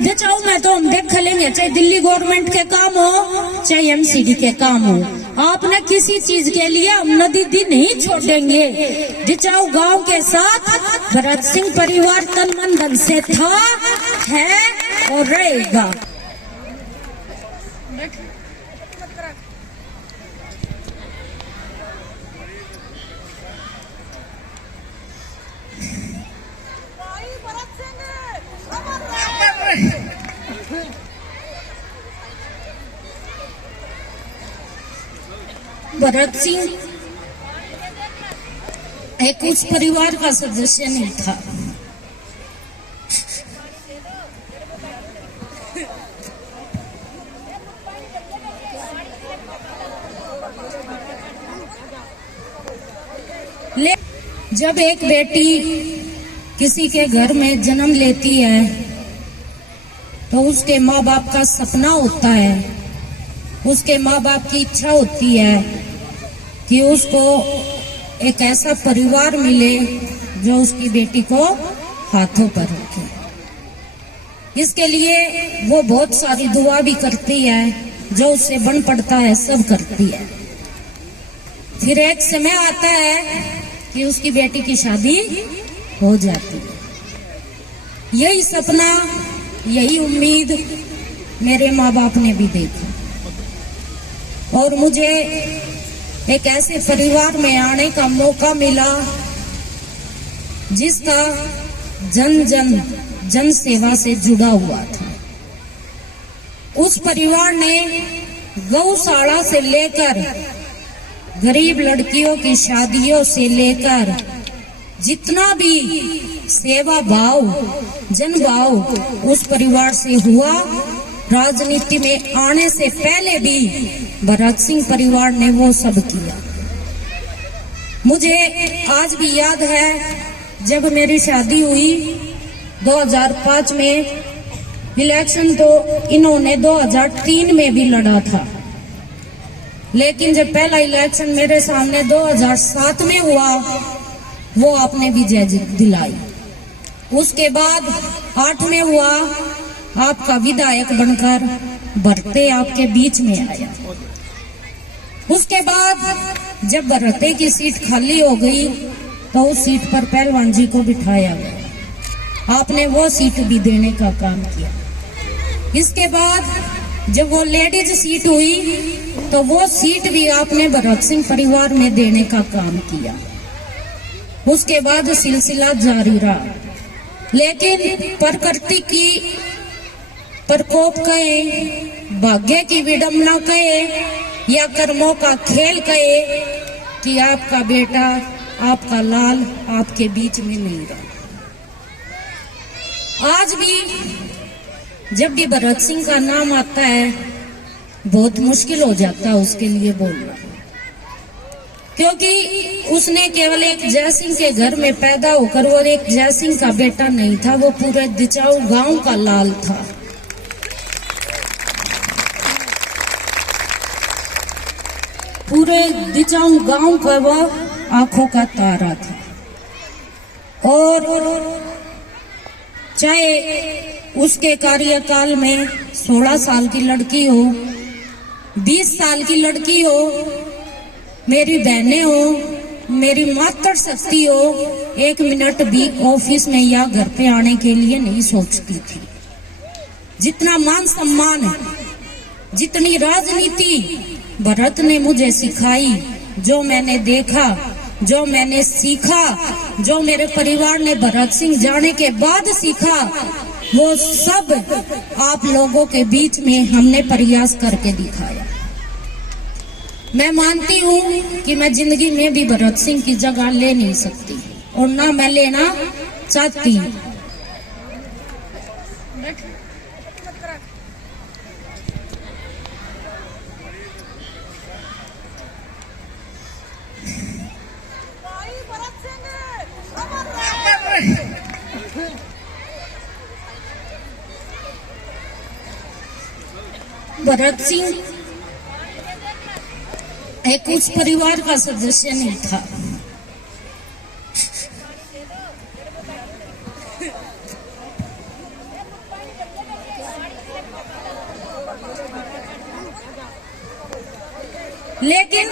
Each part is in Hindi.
जचाऊ में तो हम देख लेंगे, चाहे दिल्ली गवर्नमेंट के काम हो चाहे एमसीडी के काम हो, आपने किसी चीज के लिए हम नदी दी नहीं छोड़ेंगे। जचाऊ गांव के साथ भरत सिंह परिवार तन मन धन से था, है और रहेगा। भरत सिंह एक उस परिवार का सदस्य नहीं था। जब एक बेटी किसी के घर में जन्म लेती है तो उसके माँ बाप का सपना होता है, उसके माँ बाप की इच्छा होती है कि उसको एक ऐसा परिवार मिले जो उसकी बेटी को हाथों पर रखे। इसके लिए वो बहुत सारी दुआ भी करती है, जो उससे बन पड़ता है सब करती है। फिर एक समय आता है कि उसकी बेटी की शादी हो जाती है। यही सपना, यही उम्मीद मेरे माँ बाप ने भी देखा और मुझे एक ऐसे परिवार में आने का मौका मिला जिसका जन सेवा से जुड़ा हुआ था। उस परिवार ने गौशाला से लेकर गरीब लड़कियों की शादियों से लेकर जितना भी सेवा भाव, जन भाव उस परिवार से हुआ। राजनीति में आने से पहले भी भरत सिंह परिवार ने वो सब किया। मुझे आज भी याद है जब मेरी शादी हुई 2005 में, इलेक्शन तो इन्होंने 2003 में भी लड़ा था, लेकिन जब पहला इलेक्शन मेरे सामने 2007 में हुआ वो आपने विजय दिलाई। उसके बाद 8 में हुआ, आपका विधायक बनकर भरते आपके बीच में आया। उसके बाद जब भरते की सीट खाली हो गई तो उस सीट पर पहलवान जी को बिठाया गया, आपने वो सीट भी देने का काम किया। इसके बाद जब वो लेडीज सीट हुई तो वो सीट भी आपने भरत सिंह परिवार में देने का काम किया। उसके बाद सिलसिला जारी रहा, लेकिन प्रकृति की प्रकोप कहे, भाग्य की विडंबना कहे या कर्मों का खेल कहे कि आपका बेटा, आपका लाल आपके बीच में नहीं रहा। आज भी जब भी भरत सिंह का नाम आता है बहुत मुश्किल हो जाता है उसके लिए बोलना, क्योंकि उसने केवल एक जयसिंह के घर में पैदा होकर वो एक जयसिंह का बेटा नहीं था, वो पूरे दिचाऊ गांव का लाल था। पूरे दिचाऊ गांव का वो आंखों का तारा था। और चाहे उसके कार्यकाल में 16 साल की लड़की हो, 20 साल की लड़की हो, मेरी बहनें हो, मेरी मातृ शक्ति हो, एक मिनट भी ऑफिस में या घर पे आने के लिए नहीं सोचती थी। जितना मान सम्मान है, जितनी राजनीति भरत ने मुझे सिखाई, जो मैंने देखा, जो मैंने सीखा, जो मेरे परिवार ने भरत सिंह जाने के बाद सीखा, वो सब आप लोगों के बीच में हमने प्रयास करके दिखाया। मैं मानती हूँ कि मैं जिंदगी में भी भरत सिंह की जगह ले नहीं सकती और ना मैं लेना चाहती हूँ। भरत सिंह एक उस परिवार का सदस्य नहीं था। लेकिन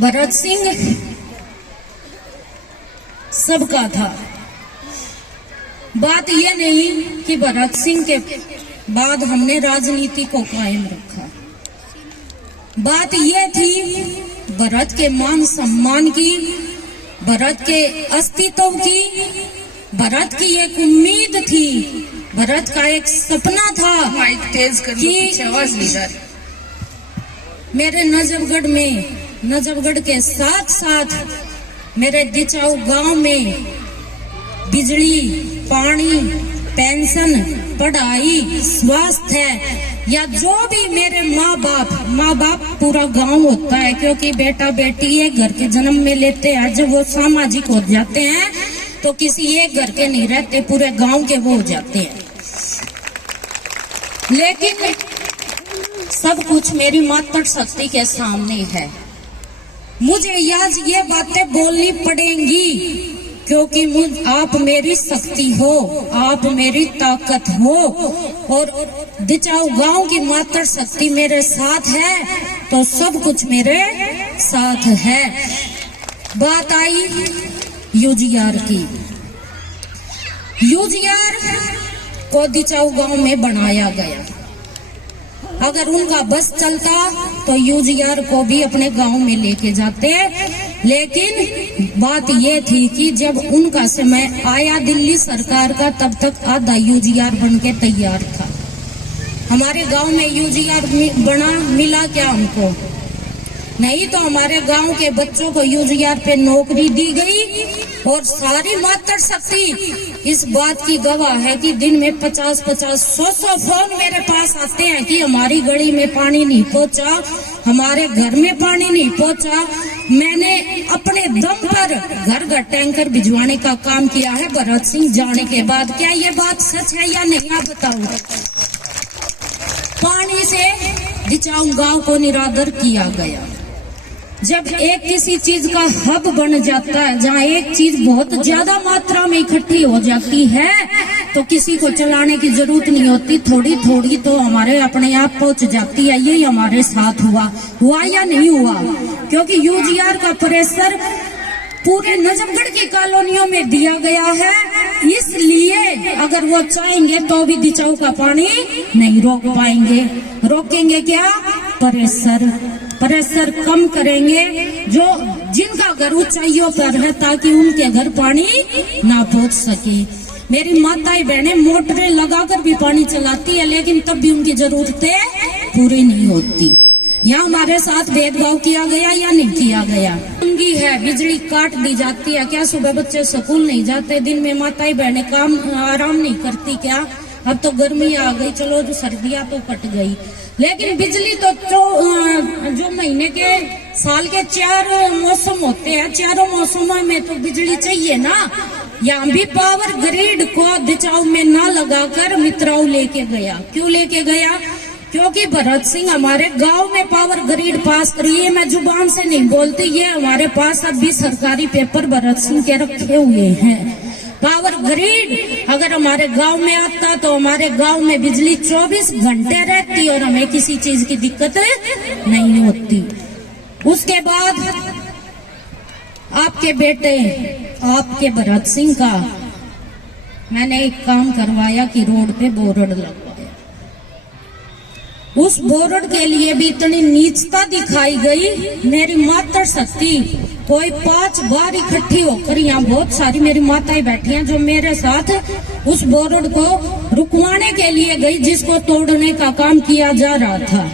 भरत सिंह सबका था। बात यह नहीं कि भरत सिंह के बाद हमने राजनीति को कायम रखा। बात यह थी भरत के मान सम्मान की, भरत के अस्तित्व की, भरत की एक उम्मीद थी, भरत का एक सपना था कि मेरे नजफगढ़ के साथ साथ मेरे दिचाऊ गांव में बिजली, पानी, पेंशन, पढ़ाई, स्वास्थ्य या जो भी मेरे माँ बाप पूरा गांव होता है, क्योंकि बेटा बेटी एक घर के जन्म में लेते हैं, जब वो सामाजिक हो जाते हैं तो किसी एक घर के नहीं रहते, पूरे गांव के वो हो जाते हैं। लेकिन सब कुछ मेरी मातृशक्ति के सामने है। मुझे आज ये बातें बोलनी पड़ेंगी क्योंकि आप मेरी शक्ति हो, आप मेरी ताकत हो, और दिचाऊ गांव की मातृशक्ति मेरे साथ है तो सब कुछ मेरे साथ है। बात आई यूजीआर की। यूजीआर को दिचाऊ गांव में बनाया गया। अगर उनका बस चलता तो यूजीआर को भी अपने गांव में लेके जाते, लेकिन बात यह थी कि जब उनका समय आया दिल्ली सरकार का, तब तक आधा यूजीआर बन के तैयार था। हमारे गांव में यूजीआर बना मिला क्या हमको? नहीं, तो हमारे गांव के बच्चों को यूजीआर पे नौकरी दी गई और सारी मातृशक्ति इस बात की गवाह है कि दिन में 50-50, 100 फोन मेरे पास आते हैं कि हमारी गली में पानी नहीं पहुंचा, हमारे घर में पानी नहीं पहुंचा। मैंने अपने दम पर घर घर टैंकर भिजवाने का काम किया है भरत सिंह जाने के बाद। क्या ये बात सच है या नहीं, आप बताओ। पानी से दिचाऊ गांव को निरादर किया गया। जब एक किसी चीज का हब बन जाता है, जहाँ एक चीज बहुत ज्यादा मात्रा में इकट्ठी हो जाती है तो किसी को चलाने की जरूरत नहीं होती, थोड़ी थोड़ी तो हमारे अपने आप पहुंच जाती है। यही हमारे साथ हुआ या नहीं हुआ? क्योंकि यूजीआर का प्रेशर पूरे नजफगढ़ की कॉलोनियों में दिया गया है, इसलिए अगर वो चाहेंगे तो भी दिचाऊ का पानी नहीं रोक पाएंगे। रोकेंगे क्या? प्रेशर कम करेंगे, जो जिनका घर ऊंचाइयों पर है, ताकि उनके घर पानी ना पहुंच सके। मेरी माताएं बहनें मोटरें लगाकर भी पानी चलाती है, लेकिन तब भी उनकी जरूरतें पूरी नहीं होती। यहाँ हमारे साथ भेदभाव किया गया या नहीं किया गया? उनकी है, बिजली काट दी जाती है क्या? सुबह बच्चे स्कूल नहीं जाते, दिन में माताएं बहनें काम आराम नहीं करती क्या? अब तो गर्मी आ गई, चलो जो सर्दियां तो कट गई, लेकिन बिजली तो जो महीने के साल के 4 मौसम होते हैं, चारों मौसमों में तो बिजली चाहिए ना। यहाँ भी पावर ग्रिड को दिचाऊ में ना लगाकर मित्राऊ लेके गया। क्यों लेके गया? क्योंकि भरत सिंह हमारे गांव में पावर ग्रिड पास करी है। मैं जुबान से नहीं बोलती, ये हमारे पास अब भी सरकारी पेपर भरत सिंह के रखे हुए हैं। पावर ग्रिड अगर हमारे गांव में आता तो हमारे गांव में बिजली 24 घंटे रहती और हमें किसी चीज की दिक्कत नहीं होती। उसके बाद आपके बेटे, आपके भरत सिंह का मैंने एक काम करवाया कि रोड पे बोर्ड लगवाया। उस बोर्ड के लिए भी इतनी नीचता दिखाई गई। मेरी मातृशक्ति कोई 5 बार इकट्ठी होकर, यहाँ बहुत सारी मेरी माताएं बैठी हैं जो मेरे साथ उस बोर्ड को रुकवाने के लिए गई, जिसको तोड़ने का काम किया जा रहा था।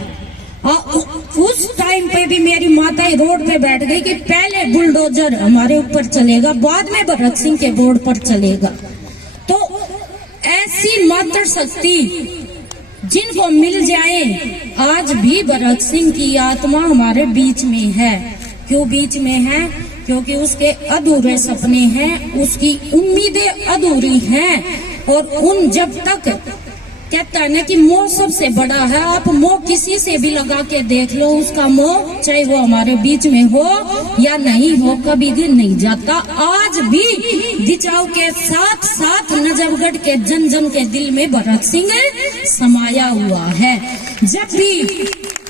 उस टाइम पे भी मेरी माताएं रोड पे बैठ गई कि पहले बुलडोजर हमारे ऊपर चलेगा, बाद में भरत सिंह के बोर्ड पर चलेगा। तो ऐसी मातृशक्ति जिनको मिल जाए, आज भी भरत सिंह की आत्मा हमारे बीच में है। क्यों बीच में है? क्योंकि उसके अधूरे सपने हैं, उसकी उम्मीदें अधूरी हैं, और उन जब तक कहता है ना कि मोह सबसे बड़ा है। आप मोह किसी से भी लगा के देख लो, उसका मोह चाहे वो हमारे बीच में हो या नहीं हो, कभी भी नहीं जाता। आज भी दिचाऊ के साथ साथ नजफगढ़ के जन जन के दिल में भरत सिंह समाया हुआ है। जब भी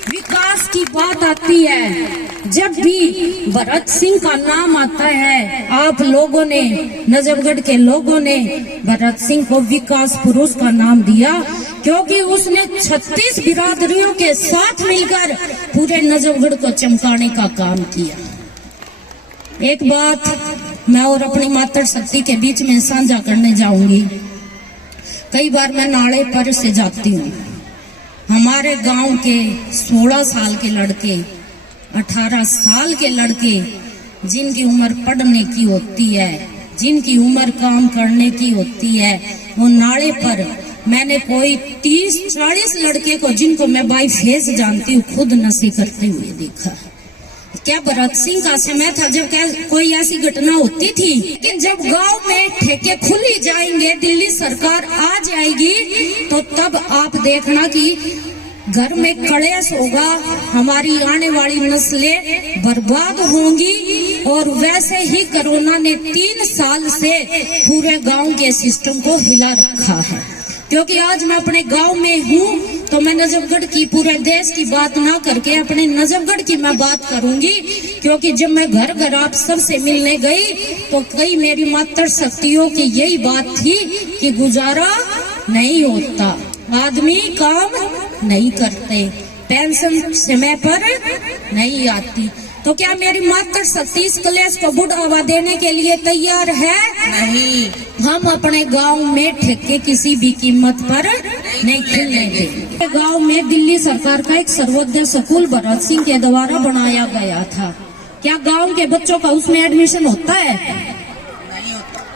विकास की बात आती है, जब भी भरत सिंह का नाम आता है, आप लोगों ने, नजफगढ़ के लोगों ने भरत सिंह को विकास पुरुष का नाम दिया, क्योंकि उसने 36 बिरादरियों के साथ मिलकर पूरे नजफगढ़ को चमकाने का काम किया। एक बात मैं और अपनी मातृ शक्ति के बीच में साझा करने जाऊंगी। कई बार मैं नाले पर से जाती हूँ, हमारे गांव के 16 साल के लड़के, 18 साल के लड़के, जिनकी उम्र पढ़ने की होती है, जिनकी उम्र काम करने की होती है, वो नाले पर मैंने कोई 30-40 लड़के को, जिनको मैं बाई फेस जानती हूँ, खुद नशे करते हुए देखा। क्या भरत सिंह का समय था जब क्या कोई ऐसी घटना होती थी? लेकिन जब गांव में ठेके खुल ही जाएंगे, दिल्ली सरकार आ जाएगी, तो तब आप देखना कि घर में कलेश होगा, हमारी आने वाली नस्लें बर्बाद होंगी। और वैसे ही कोरोना ने 3 साल से पूरे गांव के सिस्टम को हिला रखा है। क्योंकि आज मैं अपने गांव में हूँ, तो मैं नजफगढ़ की, पूरे देश की बात ना करके अपने नजफगढ़ की मैं बात करूंगी। क्योंकि जब मैं घर घर आप सबसे मिलने गई, तो कई मेरी मातृ शक्तियों की यही बात थी कि गुजारा नहीं होता, आदमी काम नहीं करते, पेंशन समय पर नहीं आती। तो क्या मेरी मातृ शक्ति इस कलेश को बढ़ावा देने के लिए तैयार है? नहीं। हम अपने गांव में ठेके किसी भी कीमत पर नहीं खेलने देंगे। गांव में दिल्ली सरकार का एक सर्वोदय स्कूल भरत सिंह के द्वारा बनाया गया था। क्या गांव के बच्चों का उसमें एडमिशन होता है? नहीं होता।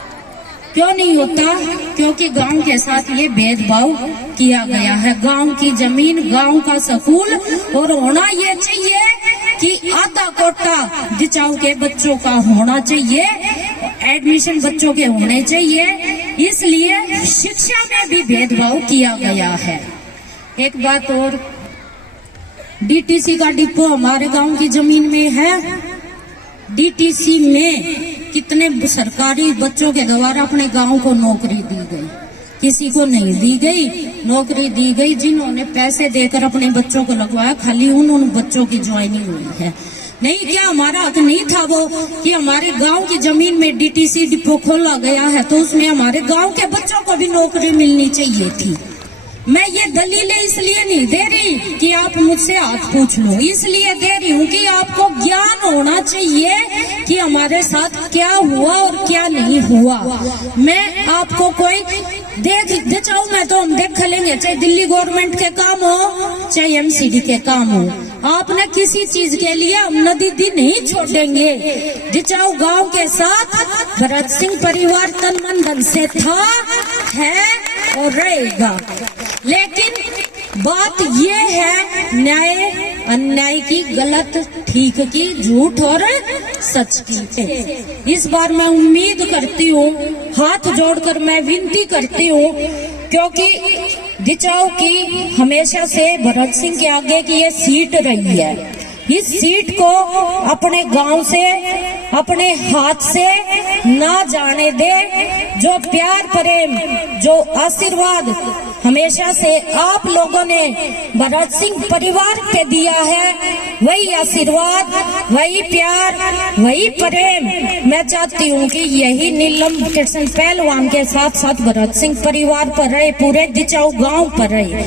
क्यों नहीं होता? क्योंकि गांव के साथ ये भेदभाव किया गया है। गांव की जमीन, गांव का स्कूल, और होना ये चाहिए कि आधा कोटा दिचाऊ के बच्चों का होना चाहिए, एडमिशन बच्चों के होने चाहिए। इसलिए शिक्षा में भी भेदभाव किया गया है। एक बात और, डीटीसी का डिपो हमारे गांव की जमीन में है। डीटीसी में कितने सरकारी बच्चों के द्वारा अपने गांव को नौकरी दी गई, किसी को नहीं दी गई। नौकरी दी गई जिन्होंने पैसे देकर अपने बच्चों को लगवाया, खाली उन बच्चों की ज्वाइनिंग हुई है। नहीं, क्या हमारा हक नहीं था वो कि हमारे गांव की जमीन में डीटीसी डिपो खोला गया है, तो उसमें हमारे गांव के बच्चों को भी नौकरी मिलनी चाहिए थी। मैं ये दलीलें इसलिए नहीं दे रही कि आप मुझसे हाथ पूछ लो, इसलिए दे रही हूँ कि आपको ज्ञान होना चाहिए कि हमारे साथ क्या हुआ और क्या नहीं हुआ। मैं आपको कोई दे चाहूँ मैं तो हम देख लेंगे, चाहे दिल्ली गवर्नमेंट के काम हो, चाहे एमसीडी के काम हो। आपने किसी चीज के लिए हम नदी दी नहीं छोड़ेंगे। दिचाऊ गांव के साथ भरत सिंह परिवार तन मन धन से था, है और रहेगा। लेकिन बात ये है न्याय अन्याय की, गलत ठीक की, झूठ और सच की। इस बार मैं उम्मीद करती हूँ, हाथ जोड़कर मैं विनती करती हूँ, क्योंकि दिचाऊ की हमेशा से भरत सिंह के आगे की ये सीट रही है। इस सीट को अपने गांव से, अपने हाथ से ना जाने दे। जो प्यार प्रेम, जो आशीर्वाद हमेशा से आप लोगों ने भरत सिंह परिवार पे दिया है, वही आशीर्वाद, वही प्यार, वही प्रेम मैं चाहती हूँ कि यही नीलम कृष्ण पहलवान के साथ साथ भरत सिंह परिवार पर रहे, पूरे दिचाऊ गांव पर रहे।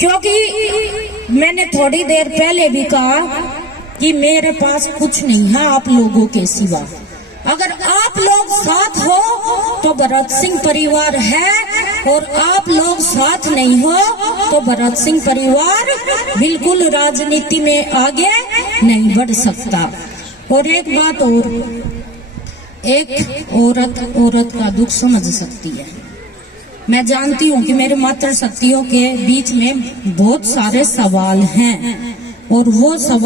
क्योंकि मैंने थोड़ी देर पहले भी कहा कि मेरे पास कुछ नहीं है आप लोगों के सिवा। अगर आप लोग साथ हो तो भरत सिंह परिवार है, और आप लोग साथ नहीं हो तो भरत सिंह परिवार बिल्कुल राजनीति में आगे नहीं बढ़ सकता। और एक बात और, एक औरत का दुख समझ सकती है। मैं जानती हूँ कि मेरे मातृ शक्तियों के बीच में बहुत सारे सवाल हैं, और वो सवाल